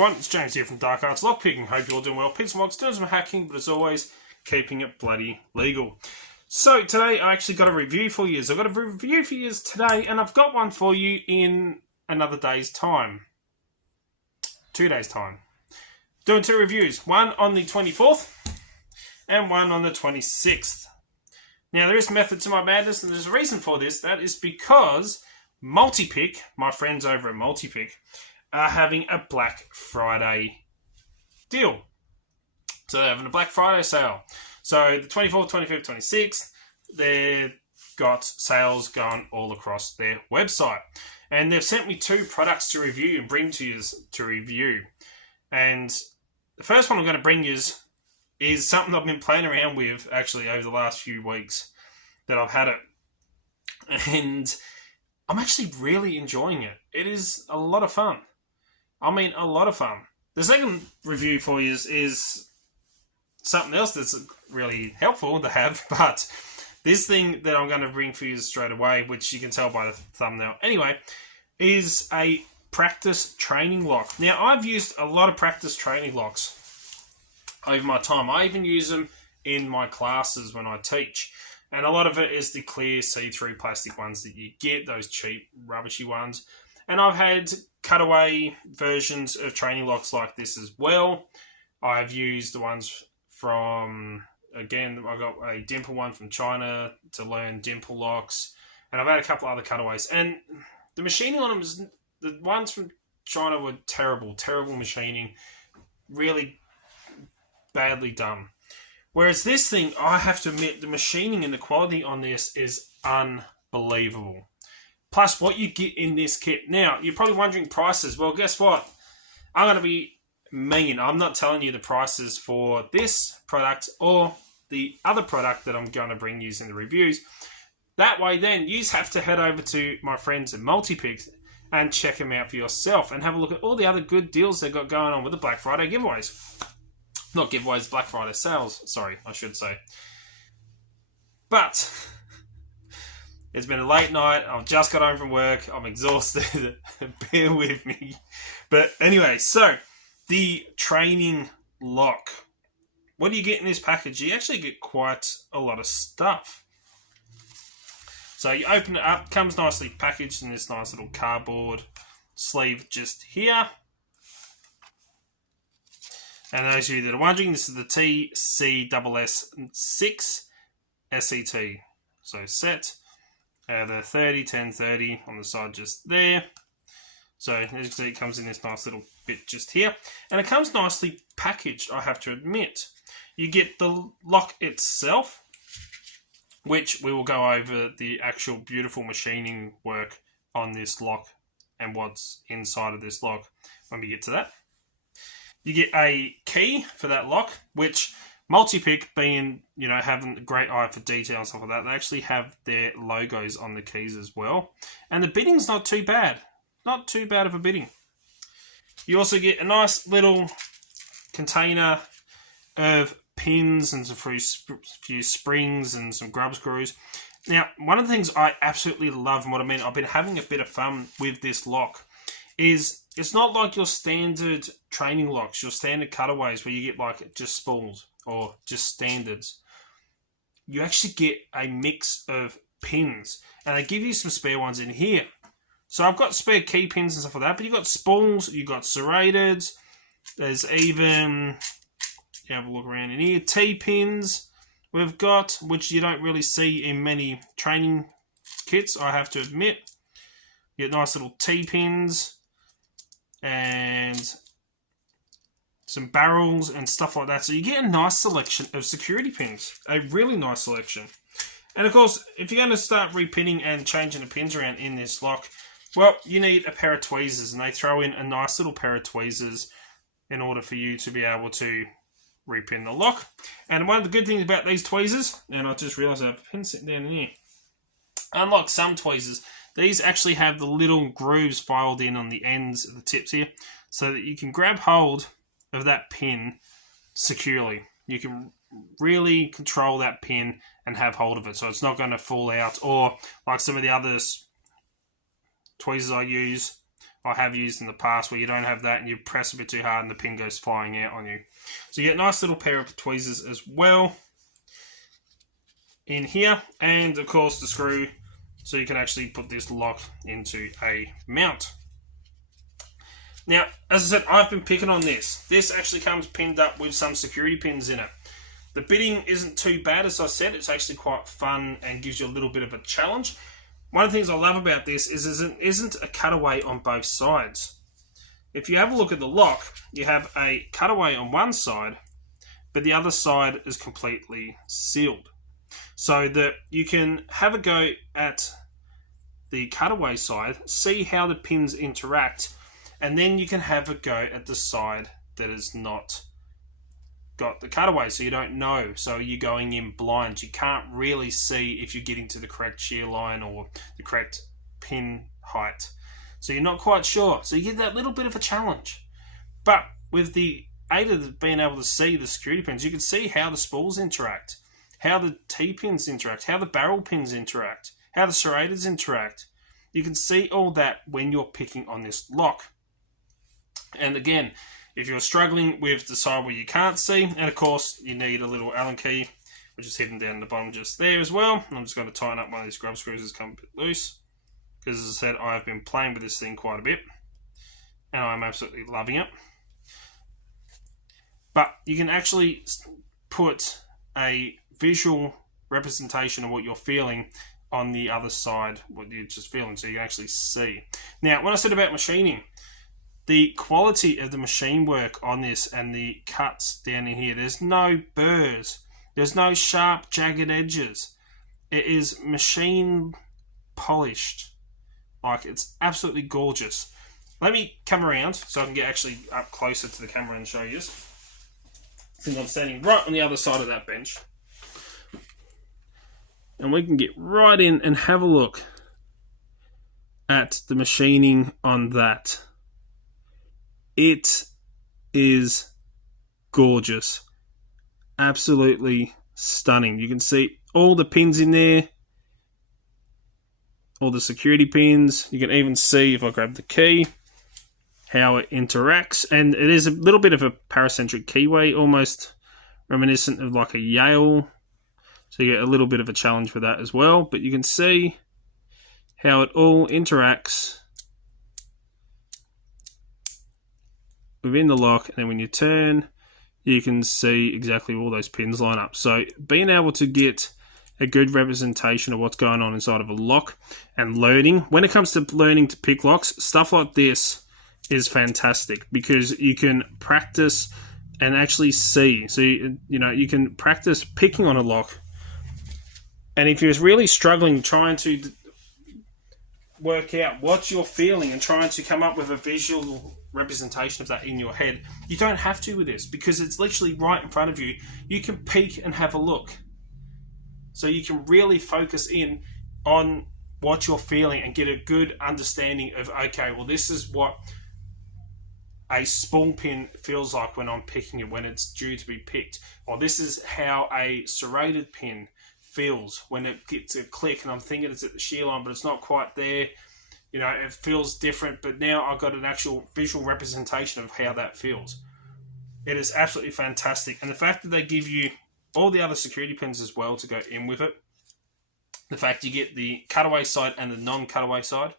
everyone, it's James here from Dark Arts Lockpicking. Hope you're all doing well. Pins and locks, doing some hacking, but as always, keeping it bloody legal. So today I actually got a review for you. I've got a review for you today, and I've got one for you in another day's time. 2 days' time. Doing two reviews. One on the 24th, and one on the 26th. Now there is method to my madness, and there's a reason for this. That is because Multipick, my friends over at Multipick, are having a Black Friday deal. So they're having a Black Friday sale. So the 24th, 25th, 26th, they've got sales going all across their website. And they've sent me two products to review and bring to you to review. And the first one I'm going to bring you is something I've been playing around with actually over the last few weeks that I've had it. And I'm actually really enjoying it. It is a lot of fun. I mean, a lot of fun. The second review for you is something else that's really helpful to have, but this thing that I'm going to bring for you straight away, which you can tell by the thumbnail anyway, is a practice training lock. Now, I've used a lot of practice training locks over my time. I even use them in my classes when I teach. And a lot of it is the clear see-through plastic ones that you get, those cheap rubbishy ones. And I've had cutaway versions of training locks like this as well. I've used the ones from, again, I got a dimple one from China to learn dimple locks. And I've had a couple other cutaways. And the machining on them, the ones from China were terrible machining. Really badly done. Whereas this thing, I have to admit, the machining and the quality on this is unbelievable. Plus, what you get in this kit. Now, you're probably wondering prices. Well, guess what? I'm going to be mean. I'm not telling you the prices for this product or the other product that I'm going to bring you in the reviews. That way, then, you just have to head over to my friends at Multipick and check them out for yourself and have a look at all the other good deals they've got going on with the Black Friday giveaways. Not giveaways, Black Friday sales. Sorry, I should say. But it's been a late night. I've just got home from work. I'm exhausted. Bear with me. But anyway, so the training lock. What do you get in this package? You actually get quite a lot of stuff. So you open it up. Comes nicely packaged in this nice little cardboard sleeve just here. And those of you that are wondering, this is the TCSS6 SET. So set. The 30, 10, 30 on the side just there. So as you can see, it comes in this nice little bit just here. And it comes nicely packaged, I have to admit. You get the lock itself, which we will go over the actual beautiful machining work on this lock and what's inside of this lock when we get to that. You get a key for that lock, which Multipick, being, having a great eye for detail and stuff like that, they actually have their logos on the keys as well. And the bitting's not too bad. Not too bad of a bitting. You also get a nice little container of pins and some few springs and some grub screws. Now, one of the things I absolutely love, and what I mean, I've been having a bit of fun with this lock, is it's not like your standard training locks, your standard cutaways where you get like just spools or just standards. You actually get a mix of pins, and they give you some spare ones in here. So I've got spare key pins and stuff like that, but you've got spools, you've got serrated, there's even, you have a look around in here, T-pins we've got, which you don't really see in many training kits, I have to admit. You get nice little T-pins and some barrels and stuff like that. So you get a nice selection of security pins. A really nice selection. And of course, if you're going to start repinning and changing the pins around in this lock, well, you need a pair of tweezers. And they throw in a nice little pair of tweezers in order for you to be able to repin the lock. And one of the good things about these tweezers, and I just realised I have a pin sitting down in here. Unlike some tweezers, these actually have the little grooves filed in on the ends of the tips here, so that you can grab hold of that pin securely. You can really control that pin and have hold of it, so it's not going to fall out, or like some of the other tweezers I use, I have used in the past, where you don't have that and you press a bit too hard and the pin goes flying out on you. So you get a nice little pair of tweezers as well in here, and of course the screw, so you can actually put this lock into a mount. Now, as I said, I've been picking on this. This actually comes pinned up with some security pins in it. The bitting isn't too bad, as I said. It's actually quite fun and gives you a little bit of a challenge. One of the things I love about this is it isn't a cutaway on both sides. If you have a look at the lock, you have a cutaway on one side, but the other side is completely sealed. So that you can have a go at the cutaway side, see how the pins interact, and then you can have a go at the side that is not got the cutaway, so you don't know. So you're going in blind. You can't really see if you're getting to the correct shear line or the correct pin height. So you're not quite sure. So you get that little bit of a challenge. But with the aid of being able to see the security pins, you can see how the spools interact, how the T-pins interact, how the barrel pins interact, how the serrators interact. You can see all that when you're picking on this lock. And again, if you're struggling with the side where you can't see, and of course you need a little Allen key, which is hidden down the bottom just there as well. I'm just going to tighten up one of these grub screws that's come a bit loose, because as I said, I've been playing with this thing quite a bit, and I'm absolutely loving it. But you can actually put a visual representation of what you're feeling on the other side, what you're just feeling, so you can actually see. Now, when I said about machining, the quality of the machine work on this and the cuts down in here, there's no burrs, there's no sharp, jagged edges. It is machine polished. Like, it's absolutely gorgeous. Let me come around so I can get actually up closer to the camera and show you. Since I'm standing right on the other side of that bench. And we can get right in and have a look at the machining on that. It is gorgeous. Absolutely stunning. You can see all the pins in there. All the security pins. You can even see, if I grab the key, how it interacts. And it is a little bit of a paracentric keyway, almost reminiscent of like a Yale. So you get a little bit of a challenge with that as well. But you can see how it all interacts within the lock, and then when you turn, you can see exactly all those pins line up. So being able to get a good representation of what's going on inside of a lock and learning, when it comes to learning to pick locks, stuff like this is fantastic, because you can practice and actually see. So you can practice picking on a lock, and if you're really struggling trying to work out what you're feeling and trying to come up with a visual representation of that in your head, you don't have to with this, because it's literally right in front of you. You can peek and have a look, so you can really focus in on what you're feeling and get a good understanding of, okay, well, this is what a spool pin feels like when I'm picking it, when it's due to be picked, or this is how a serrated pin feels when it gets a click and I'm thinking it's at the shear line but it's not quite there. It feels different, but now I've got an actual visual representation of how that feels. It is absolutely fantastic. And the fact that they give you all the other security pins as well to go in with it, the fact you get the cutaway side and the non-cutaway side,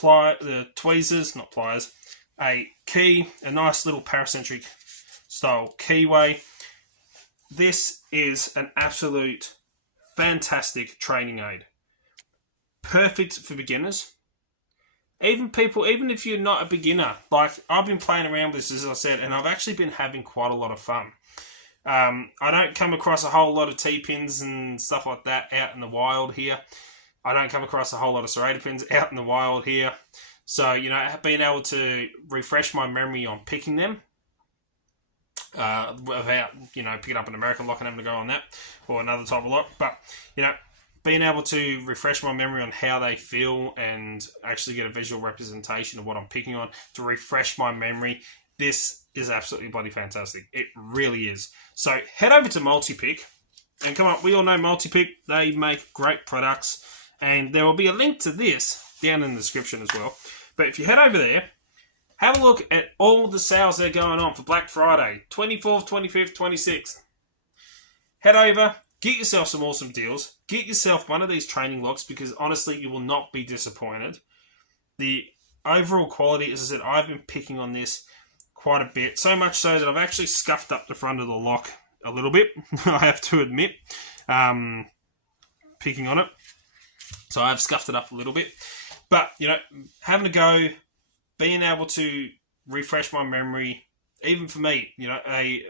the tweezers, not pliers, a key, a nice little paracentric style keyway. This is an absolute fantastic training aid. Perfect for beginners. Even if you're not a beginner, like I've been playing around with this, as I said, and I've actually been having quite a lot of fun. I don't come across a whole lot of T-pins and stuff like that out in the wild here. I don't come across a whole lot of serrated pins out in the wild here. So, being able to refresh my memory on picking them, without, picking up an American lock and having to go on that, or another type of lock, but, being able to refresh my memory on how they feel and actually get a visual representation of what I'm picking on to refresh my memory, this is absolutely bloody fantastic. It really is. So head over to Multipick, and come on, we all know Multipick. They make great products, and there will be a link to this down in the description as well. But if you head over there, have a look at all the sales that are going on for Black Friday, 24th, 25th, 26th. Head over, get yourself some awesome deals. Get yourself one of these training locks because honestly, you will not be disappointed. The overall quality, as I said, I've been picking on this quite a bit. So much so that I've actually scuffed up the front of the lock a little bit, I have to admit, picking on it. So I've scuffed it up a little bit. But, you know, having a go, being able to refresh my memory, even for me, you know, I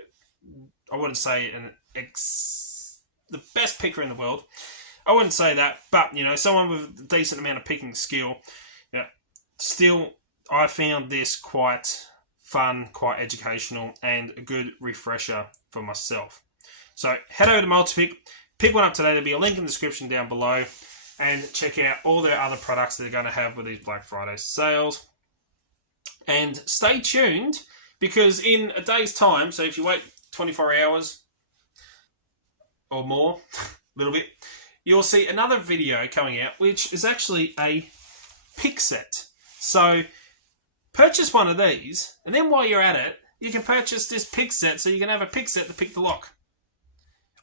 wouldn't say the best picker in the world. I wouldn't say that, but, you know, someone with a decent amount of picking skill, you know, still, I found this quite fun, quite educational, and a good refresher for myself. So head over to Multipick, pick one up today. There'll be a link in the description down below, and check out all their other products they're going to have with these Black Friday sales. And stay tuned, because in a day's time, so if you wait 24 hours or more, a little bit, you'll see another video coming out, which is actually a pick set. So purchase one of these, and then while you're at it, you can purchase this pick set, so you can have a pick set to pick the lock.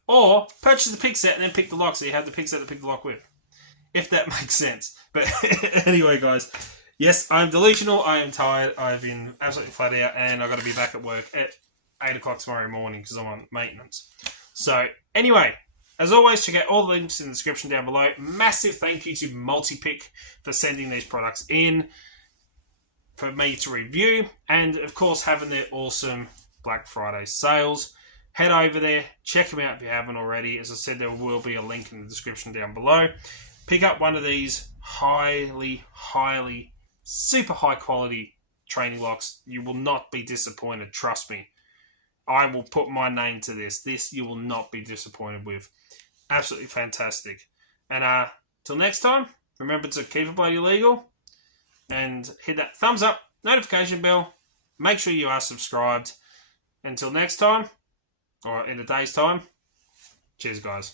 Or purchase the pick set and then pick the lock, so you have the pick set to pick the lock with. If that makes sense. But anyway, guys, yes, I'm delusional, I am tired, I've been absolutely flat out, and I've got to be back at work at 8 o'clock tomorrow morning because I'm on maintenance. So, anyway, as always, check out all the links in the description down below. Massive thank you to Multipick for sending these products in for me to review, and of course having their awesome Black Friday sales. Head over there, check them out if you haven't already. As I said, there will be a link in the description down below. Pick up one of these highly, super high quality training locks. You will not be disappointed, trust me. I will put my name to this. This you will not be disappointed with. Absolutely fantastic. And till next time, remember to keep it bloody legal and hit that thumbs up, notification bell. Make sure you are subscribed. Until next time, or in a day's time, cheers, guys.